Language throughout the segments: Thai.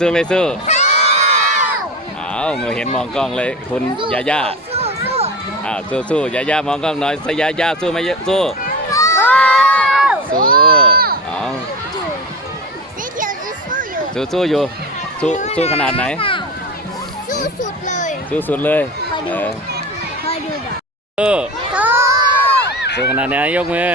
สู้ไม่สู้เอาเมื่อเห็นมองกล้องเลยคุณย่าย่าอาสู้สู้ยาย่ามองกล้องน้อยสยาย่าสู้ไม่สู้สู้เอ้าวสู้สู้อยู่สู้สู้ขนาดไหน สู้สุดเลย สู้สุดเลยคอยดูคอยดูสู้ สู้ขนาดไหนยกมือ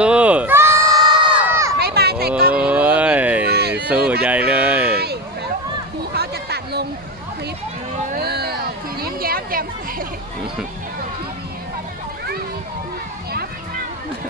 สู้ไม่บานใจกลสู้ใหญ่เลย ครูเขาจะตัดลงคลิปคือยิ้มแย้มแจ่มใส